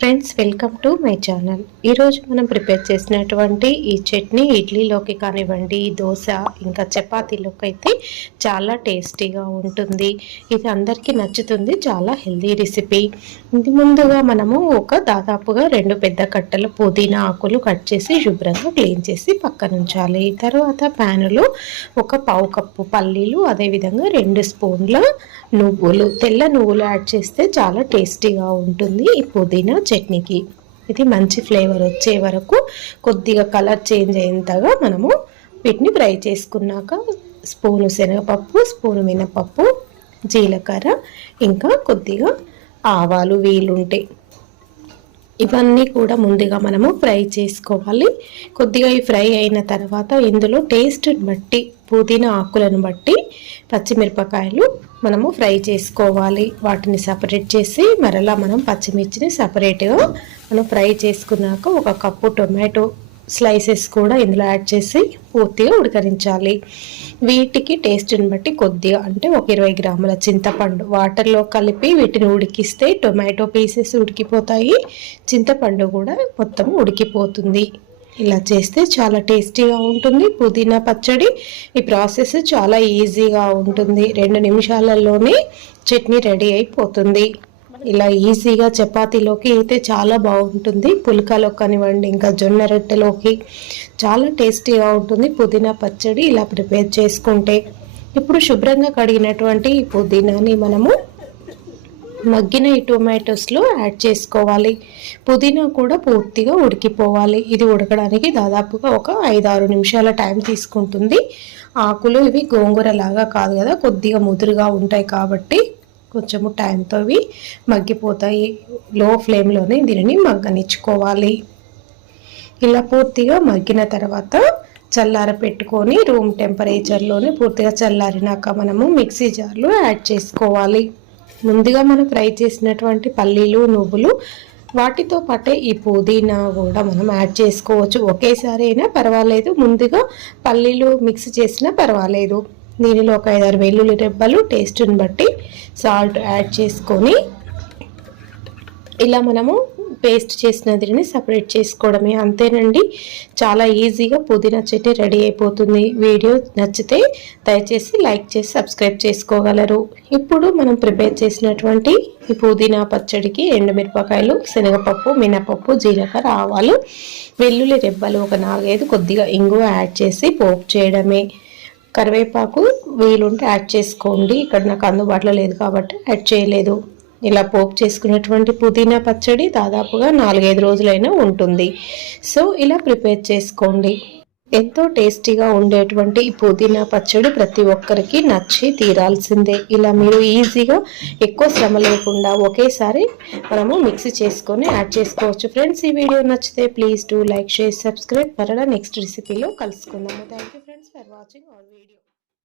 Friends, welcome to my channel. ఈరోజు మనం prepare చేసినటువంటి ఈ చట్నీ ఇడ్లీలోకి కానివ్వండి, దోశ ఇంకా చపాతీలోకి అయితే చాలా టేస్టీగా ఉంటుంది. ఇది అందరికీ నచ్చుతుంది. చాలా హెల్దీ రెసిపీ. ఇది ముందుగా మనము దాదాపుగా 2 పెద్ద కట్టల పుదీనా ఆకులు కట్ చేసి శుభ్రంగా క్లీన్ చేసి పక్కన ఉంచాలి. తర్వాత ప్యానులో 1 పావు కప్పు పల్లీలు, అదేవిధంగా 2 స్పూన్ల నువ్వులు, తెల్ల నువ్వులు యాడ్ చేస్తే చాలా టేస్టీగా ఉంటుంది ఈ పుదీనా చట్నీకి. ఇది మంచి ఫ్లేవర్ వచ్చే వరకు కొద్దిగా కలర్ చేంజ్ అయ్యేంతగా మనము వీటిని ఫ్రై చేసుకున్నాక స్పూను శనగపప్పు, స్పూను మినపప్పు, జీలకర్ర, ఇంకా కొద్దిగా ఆవాలు వీలుంటే ఇవన్నీ కూడా ముందుగా మనము ఫ్రై చేసుకోవాలి. కొద్దిగా ఈ ఫ్రై అయిన తర్వాత ఇందులో టేస్ట్ బట్టి పుదీనా ఆకులను బట్టి పచ్చిమిరపకాయలు మనము ఫ్రై చేసుకోవాలి. వాటిని సపరేట్ చేసి మరలా మనం పచ్చిమిర్చిని సపరేట్గా మనం ఫ్రై చేసుకున్నాక 1 కప్పు టొమాటో స్లైసెస్ కూడా ఇందులో యాడ్ చేసి పూర్తిగా ఉడకరించాలి. వీటికి టేస్ట్ని బట్టి కొద్దిగా అంటే 20 గ్రాముల చింతపండు వాటర్లో కలిపి వీటిని ఉడికిస్తే టొమాటో పీసెస్ ఉడికిపోతాయి, చింతపండు కూడా మొత్తం ఉడికిపోతుంది. ఇలా చేస్తే చాలా టేస్టీగా ఉంటుంది పుదీనా పచ్చడి. ఈ ప్రాసెస్ చాలా ఈజీగా ఉంటుంది. 2 నిమిషాలలోనే చట్నీ రెడీ అయిపోతుంది. ఇలా ఈజీగా చపాతీలోకి అయితే చాలా బాగుంటుంది. పుల్కాలో కానివ్వండి, ఇంకా జొన్న రొట్టెలోకి చాలా టేస్టీగా ఉంటుంది పుదీనా పచ్చడి ఇలా ప్రిపేర్ చేసుకుంటే. ఇప్పుడు శుభ్రంగా కడిగినటువంటి ఈ పుదీనాని మనము మగ్గిన ఈ టొమాటోస్లో యాడ్ చేసుకోవాలి. పుదీనా కూడా పూర్తిగా ఉడికిపోవాలి. ఇది ఉడకడానికి దాదాపుగా 5-6 నిమిషాల టైం తీసుకుంటుంది. ఆకులు ఇవి గోంగూర లాగా కాదు కదా, కొద్దిగా ముదురుగా ఉంటాయి కాబట్టి కొంచెము టైంతో ఇవి మగ్గిపోతాయి. లో ఫ్లేమ్లోనే దీనిని మగ్గనిచ్చుకోవాలి. ఇలా పూర్తిగా మగ్గిన తర్వాత చల్లార పెట్టుకొని రూమ్ టెంపరేచర్లోనే పూర్తిగా చల్లారినాక మనము మిక్సీ జార్లో యాడ్ చేసుకోవాలి. ముందుగా మనం ఫ్రై చేసినటువంటి పల్లీలు, నువ్వులు వాటితో పాటే ఈ పుదీనా కూడా మనం యాడ్ చేసుకోవచ్చు. ఒకేసారి అయినా పర్వాలేదు, ముందుగా పల్లీలు మిక్స్ చేసినా పర్వాలేదు. దీనిలో 5-6 వెల్లుల్లి రెబ్బలు టేస్ట్ని బట్టి సాల్ట్ యాడ్ చేసుకొని ఇలా మనము పేస్ట్ చేసిన దీనిని సపరేట్ చేసుకోవడమే. అంతేనండి, చాలా ఈజీగా పుదీనా చట్నీ రెడీ అయిపోతుంది. వీడియో నచ్చితే దయచేసి లైక్ చేసి సబ్స్క్రైబ్ చేసుకోగలరు. ఇప్పుడు మనం ప్రిపేర్ చేసినటువంటి ఈ పుదీనా పచ్చడికి ఎండుమిరపకాయలు, శనగపప్పు, మినపప్పు, జీలకర్ర, ఆవాలు, వెల్లుల్లి రెబ్బలు 4-5 కొద్దిగా ఇంగువ యాడ్ చేసి పోపు చేయడమే. కరివేపాకు వీలుంటే యాడ్ చేసుకోండి. ఇక్కడ నాకు అందుబాటులో లేదు కాబట్టి యాడ్ చేయలేదు. ఇలా పోపు చేసుకున్నటువంటి పుదీనా పచ్చడి దాదాపుగా 4-5 రోజులైనా ఉంటుంది. సో ఇలా ప్రిపేర్ చేసుకోండి. ఎంతో టేస్టీగా ఉండేటువంటి ఈ పుదీనా పచ్చడి ప్రతి ఒక్కరికి నచ్చి తీరాల్సిందే. ఇలా మీరు ఈజీగా ఎక్కువ శ్రమ లేకుండా ఒకేసారి మనము మిక్సీ చేసుకొని యాడ్ చేసుకోవచ్చు. ఫ్రెండ్స్, ఈ వీడియో నచ్చితే please do like, share, subscribe. మరలా నెక్స్ట్ రెసిపీలో కలుసుకుందాము. Thank you friends for watching our video.